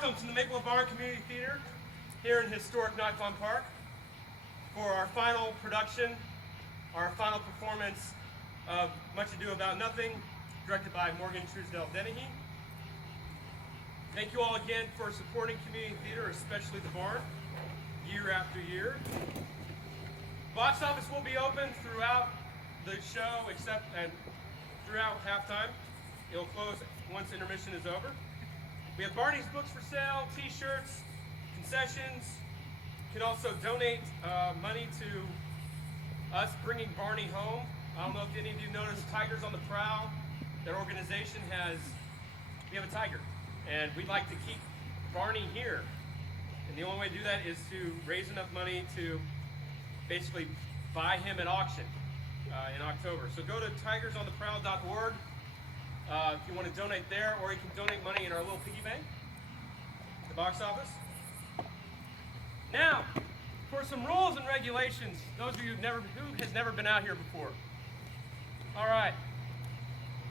Welcome to the Maplewood Barn Community Theater here in historic Nikon Park for our final production, our final performance of Much Ado About Nothing, directed by Trousdale-Dennehy. Thank you all again for supporting community theater, especially the barn, year after year. Box office will be open throughout the show, and throughout halftime. It'll close once intermission is over. We have Barney's books for sale, t-shirts, concessions. You can also donate money to us bringing Barney home. I don't know if any of you noticed Tigers on the Prowl. That organization we have a tiger. And we'd like to keep Barney here. And the only way to do that is to raise enough money to basically buy him at auction in October. So go to tigersontheprowl.org if you want to donate there, or you can donate money in our little piggy bank, the box office. Now, for some rules and regulations, those of you who has never been out here before. All right,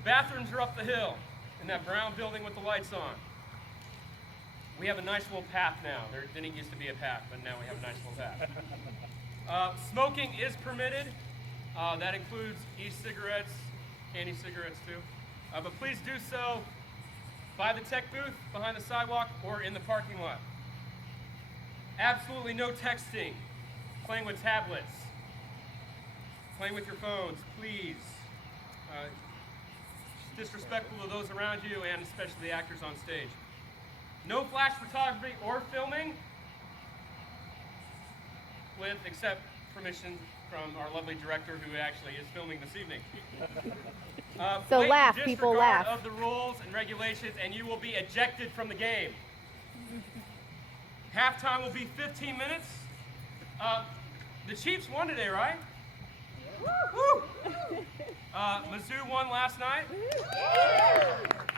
bathrooms are up the hill in that brown building with the lights on. We have a nice little path now. There didn't used to be a path, but now we have a nice little path. Smoking is permitted. That includes e-cigarettes, candy cigarettes too. But please do so by the tech booth, behind the sidewalk, or in the parking lot. Absolutely no texting, playing with tablets, playing with your phones, please. Disrespectful to those around you and especially the actors on stage. No flash photography or filming, with except permission from our lovely director who actually is filming this evening. So laugh, people laugh. Of the rules and regulations, and you will be ejected from the game. Halftime will be 15 minutes. The Chiefs won today, right? Woo! Mizzou won last night.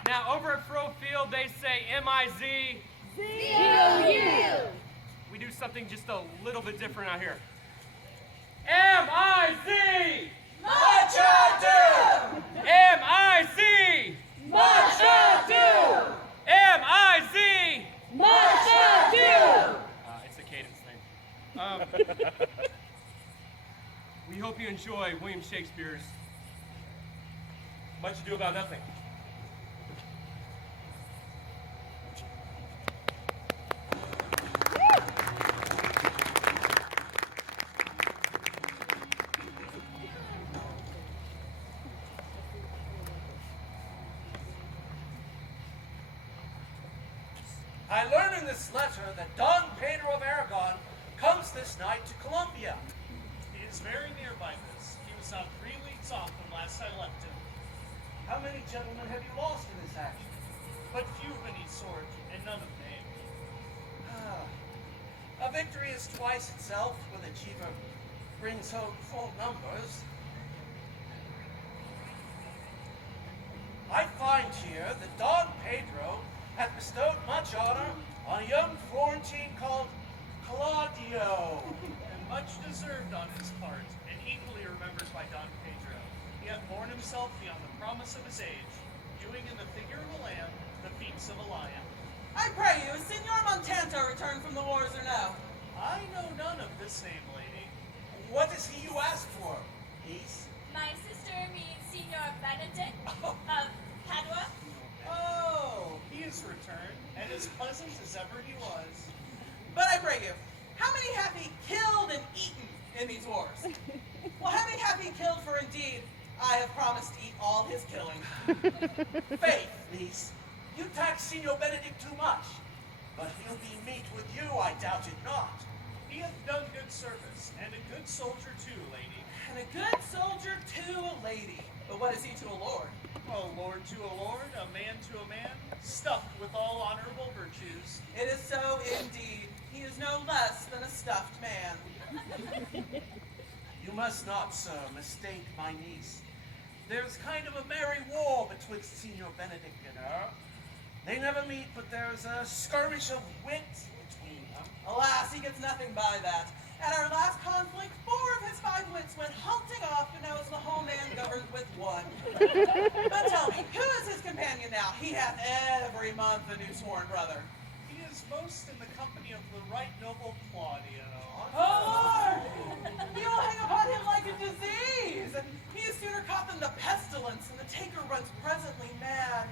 Now over at Fro Field, they say M-I-Z. Z-O-U. We do something just a little bit different out here. M-I-Z. Much ado! M-I-Z. Much ado! M-I-Z. Much ado! It's a cadence thing. We hope you enjoy William Shakespeare's Much Ado About Nothing. I learn in this letter that Don Pedro of Aragon comes this night to Colombia. He is very nearby this. He was not 3 weeks off from last I left him. How many gentlemen have you lost in this action? But few beneath sword, and none of name. A victory is twice itself when the achiever brings home full numbers. I find here that Don Pedro hath bestowed much honor on a young Florentine called Claudio. And much deserved on his part, and equally remembered by Don Pedro. He hath borne himself beyond the promise of his age, doing in the figure of a lamb the feats of a lion. I pray you, is Signor Montanto returned from the wars or no? I know none of this name, lady. What is he you ask for? Peace? My sister means Signor Benedict Oh. of Padua. Oh, he is returned, and as pleasant as ever he was. But I pray you, how many hath he killed and eaten in these wars? Well, how many hath he killed, for indeed I have promised to eat all his killing. Faith, niece, you tax Signor Benedict too much. But he'll be meet with you, I doubt it not. He hath done good service, and a good soldier too, lady. And a good soldier to a lady. But what is he to a lord? A lord to a lord, a man to a man, stuffed with all honorable virtues. It is so indeed. He is no less than a stuffed man. You must not, sir, mistake my niece. There's kind of a merry war betwixt Signor Benedict and her. They never meet, but there's a skirmish of wits between them. Alas, he gets nothing by that. At our last conflict, 4 of his 5 wits went halting off, and now is the whole man governed with 1. But tell me, who is his companion now? He hath every month a new sworn brother. He is most in the company of the right noble Claudio. Oh, Lord! He will hang upon him like a disease, and he is sooner caught than the pestilence, and the taker runs presently mad.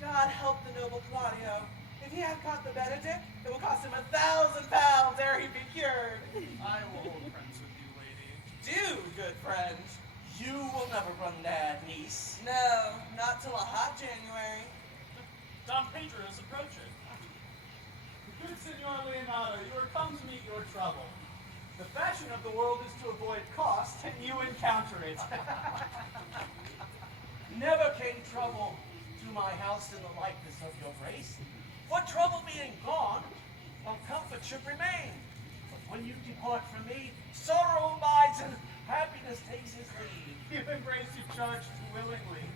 God help the noble Claudio. If he had caught the Benedict, it will cost him 1,000 pounds ere he be cured. I will hold friends with you, lady. Do, good friend. You will never run mad, niece. No, not till a hot January. Don Pedro is approaching. Good Senor Leonardo, you are come to meet your trouble. The fashion of the world is to avoid cost, and you encounter it. Never came trouble to my house in the likeness of your grace. For trouble being gone, a comfort should remain. But when you depart from me, sorrow abides and happiness takes his leave. You embrace your charge too willingly.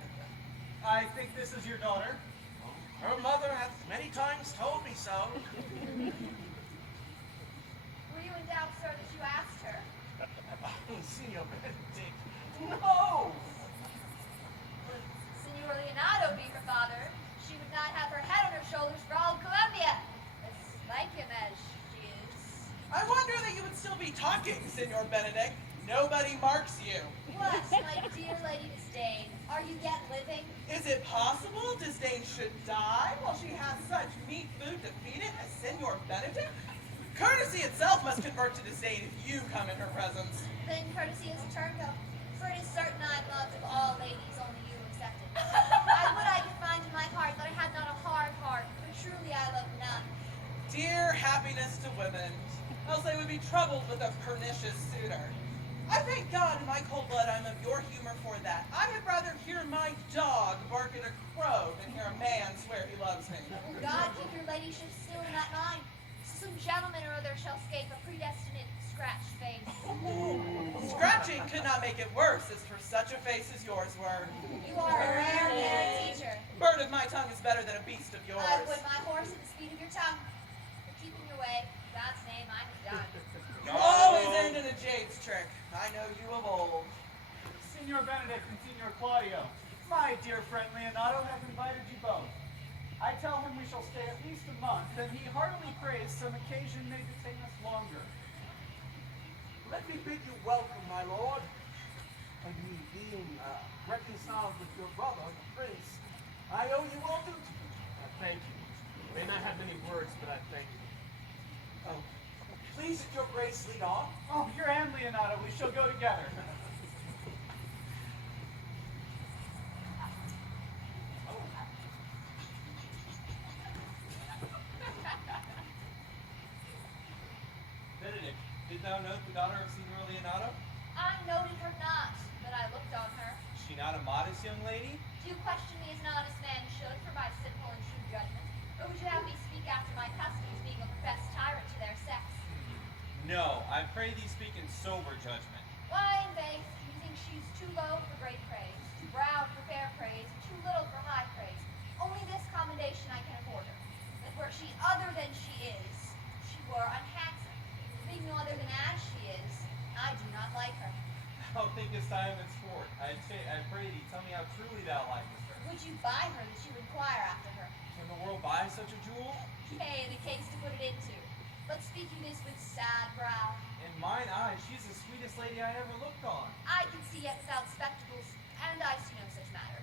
I think this is your daughter. Her mother hath many times told me so. Were you in doubt, sir, that you asked her? Signor Benedict, no! Would Senor Leonardo be her father, she would not have her head on her shoulders for all Colombia. As like him as she is. I wonder that you would still be talking, Senor Benedict. Nobody marks you. What, my dear Lady Disdain, are you yet living? Is it possible Disdain should die while she has such meat food to feed it as Senor Benedict? Courtesy itself must convert to disdain if you come in her presence. Then courtesy is a turncoat, for it is certain I am loved of all ladies, only you excepted. I would I could find in my heart that I had not a hard heart, for truly I love none. Dear happiness to women, else they would be troubled with a pernicious suitor. I thank God in my cold blood I'm of your humor for that. I had rather hear my dog bark at a crow than hear a man swear he loves me. Will God keep your ladyship still in that mind? Some gentleman or other shall scape a predestinate scratched face. Scratching could not make it worse, as for such a face as yours were. You are a rare teacher. Bird of my tongue is better than a beast of yours. I would my horse at the speed of your tongue. For keeping your way, in God's name I have done. You always end in a jade's trick. I know you of old. Senor Benedict and Senor Claudio, my dear friend Leonardo has invited you both. I tell him we shall stay at least a month, and he heartily prays some occasion may detain us longer. Let me bid you welcome, my lord. And me being reconciled with your brother, the prince, I owe you all duty. Thank you. May not have many words, but I thank you. Oh, please, your grace, lead on. Oh, your hand, Leonardo, we shall go together. Benedict, did thou note the daughter of Signor Leonardo? I noted her not, but I looked on her. Is she not a modest young lady? Do you question me as an honest man should for my simple and true judgment? Or would you have me speak after my customs, being a professed tyrant to their sex? No, I pray thee speak in sober judgment. Why, in faith, you think she's too low for great praise, too proud for fair praise, and too little for high praise. Only this commendation I can afford her, that were she other than she is, she were unhandsome. Being no other than as she is, I do not like her. Thou thinkest I am in sport. I pray thee, tell me how truly thou likest her. Would you buy her that you inquire after her? Can the world buy such a jewel? Yea, the case to put it into. But speak you this with sad brow. In mine eyes, she's the sweetest lady I ever looked on. I can see yet without spectacles, and I see no such matter.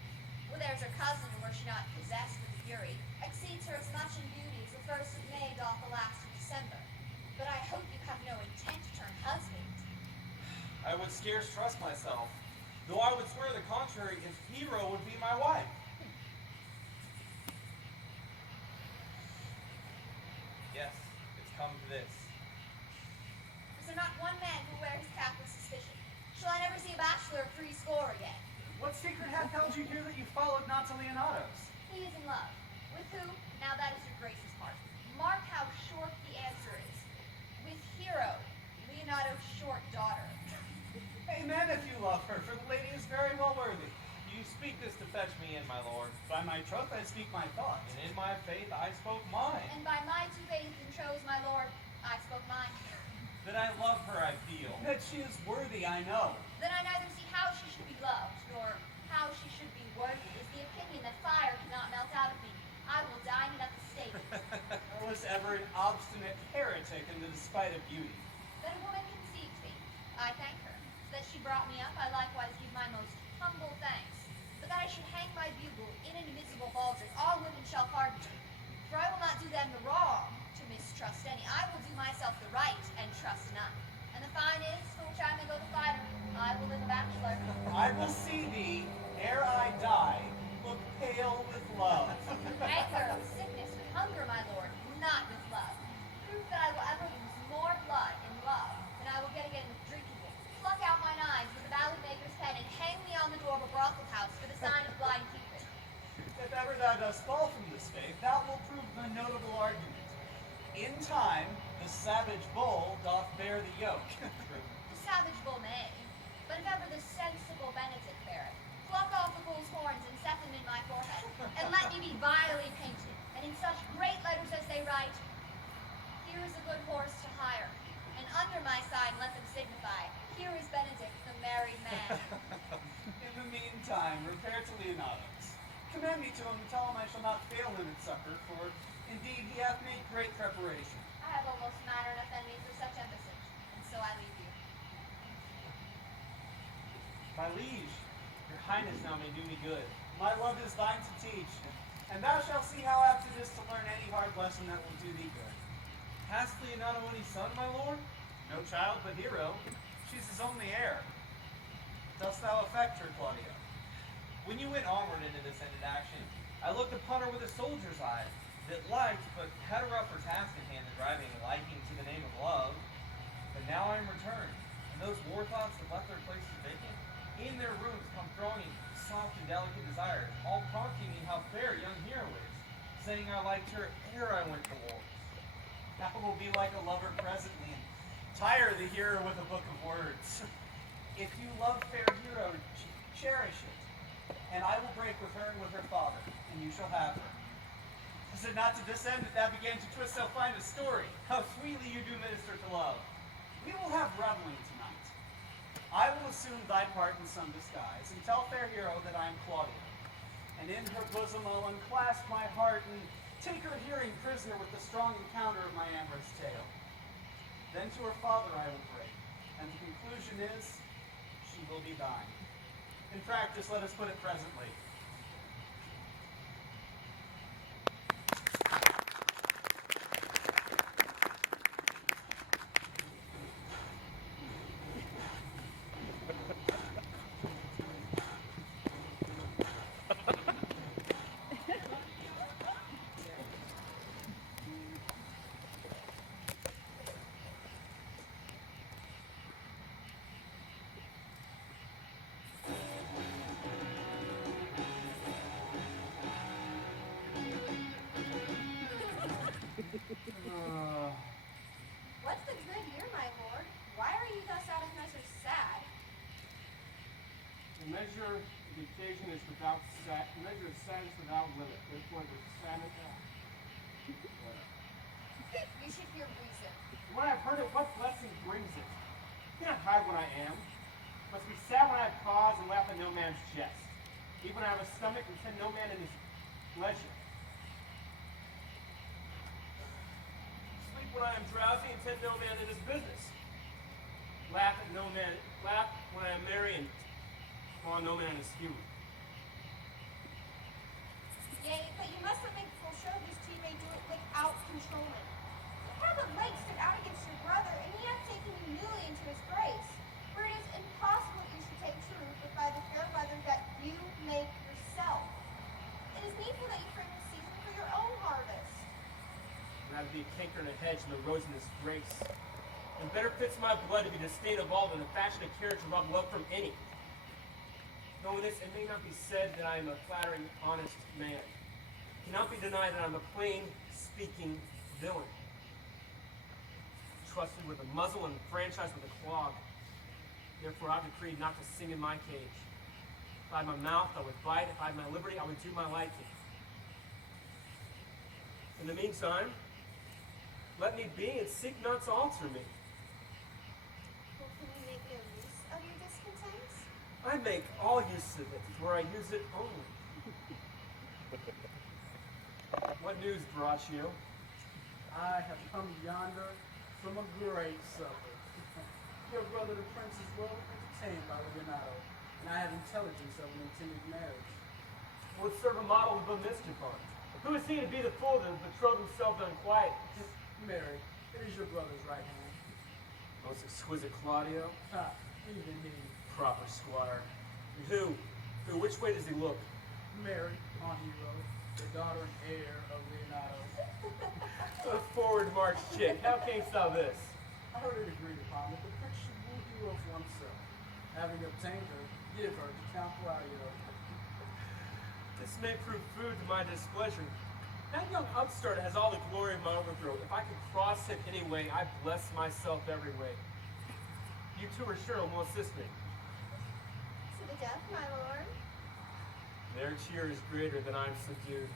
Well, there's her cousin, and were she not possessed with fury, exceeds her as much in beauty as the 1st of May doth the last of December. But I hope you have no intent to turn husband. I would scarce trust myself, though I would swear the contrary if Hero would be my wife. Yes, it's come to this. Is there not one man who will wear his cap with suspicion? Shall I never see a bachelor of 60 again? What secret hath held you here that you followed not to Leonardo's? He is in love. With who? Now that is your grace's part. Mark how short the answer is. With Hero, Leonardo's short daughter. Amen if you love her, for the lady is very well worthy. You speak this to fetch me in, my lord, By my troth I speak my thoughts. and in my faith I spoke mine. And by my two faith and troth, my lord, I spoke mine. That I love her, I feel. That she is worthy, I know. Then I neither see how she should be loved, nor how she should be worthy, is the opinion that fire cannot melt out of me. I will dine it at the stake. Was ever obstinate heretic in the despite of beauty. That a woman conceived me. I thank her. That she brought me up, I likewise give my most humble thanks. But that I should hang my bugle in invisible baldric, all women shall pardon me. For I will not do them the wrong to mistrust any. I will do myself the right and trust none. And the fine is, for which I may go the fighter, I will live a bachelor. I will see thee, ere I die, look pale with love. Anger, sickness, with hunger, my lord, not with love. Proof that I will ever lose more blood in love than I will get again with drinking it. Pluck out mine eyes with a ballad maker's pen and hang me on the door of a brothel house for the sign of blind Cupid. If ever thou dost fall from this faith, thou wilt prove the notable argument. In time, the savage bull doth bear the yoke. The savage bull may, but if ever the sensible Benedict beareth, pluck off the bull's horns and set them in my forehead, and let me be vilely painted, and in such great letters as they write, here is a good horse to hire, and under my sign let them signify, here is Benedict, the married man. In the meantime, repair to Leonatus. Commend me to him and tell him I shall not fail him at supper, for indeed he hath made great preparation. I have almost matter enough envy for such embassage, and so I leave you. My liege, your highness now may do me good. My love is thine to teach, and thou shalt see how apt it is to learn any hard lesson that will do thee good. Hast Leonato any son, my lord? No child but Hero. She's his only heir. Dost thou affect her, Claudio? When you went onward into this ended action, I looked upon her with a soldier's eye, that liked, but had a rougher task in hand than driving a liking to the name of love. But now I am returned, and those war thoughts that left their places vacant, in their rooms come thronging soft and delicate desires, all prompting me how fair young Hero is, saying I liked her ere I went to war. Thou will be like a lover presently, and tire the hero with a book of words. If you love fair Hero, cherish it, and I will break with her and with her father, and you shall have her. Is it not to this end that thou began to twist so fine a story? How sweetly you do minister to love. We will have reveling tonight. I will assume thy part in some disguise, and tell fair Hero that I am Claudio. And in her bosom I'll unclasp my heart, and take her hearing prisoner with the strong encounter of my amorous tale. Then to her father I will break, and the conclusion is, she will be thine. In practice, let us put it presently. What's the good here, my lord? Why are you thus out of measure sad? The measure of the occasion is without the measure of sadness without limit. Therefore, the sadness. You should hear reason. When I've heard it, what blessing brings it? I cannot hide what I am. Must be sad when I have cause and laugh at no man's jest. Eat when I have a stomach and send no man in his pleasure. Sleep when I am drowsy and tend no man in his business. Laugh at no man. Laugh when I am merry and call no man his humor. Yea, but you must not make full show this team may do it without controlling. How the leg stood out against your brother, and he hath taken you newly into his grace. For it is impossible that you should take truth, but by the fair weather that you make yourself. It is needful that you frame the season for your own harvest. Rather be a canker in a hedge than a rose in disgrace. And better fits my blood to be the state of all than the fashion of carriage to rob love from any. Knowing this, it may not be said that I am a flattering, honest man. It cannot be denied that I'm a plain speaking villain. Trusted with a muzzle and franchised with a clog. Therefore I decreed not to sing in my cage. If I had my mouth, I would bite. If I had my liberty, I would do my liking. In the meantime, let me be and seek not to alter me. Well, can you make no use of your discontents? I make all use of it, for I use it only. What news brought you? I have come yonder from a great supper. Your brother the prince is well entertained by Leonardo, and I have intelligence of an intended marriage. What sort of a model will mischief on? Who is he to be the fool that betrothed himself to unquiet? Mary, it is your brother's right hand. Most exquisite Claudio, Ha, even he. proper squire. And who? Which way does he look? Mary, our hero, the daughter and heir of Leonardo. A forward march chick. How canst thou this? I heard it agreed upon that the prince should woo hero for himself. Having obtained her, give her to Count Claudio. This may prove food to my displeasure. That young upstart has all the glory of my overthrow. If I could cross him any way, I bless myself every way. You two are sure will assist me. To the death, my lord. Their cheer is greater than I am subdued.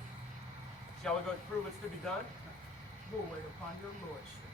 Shall we go through what's to be done? We'll wait upon your lordship.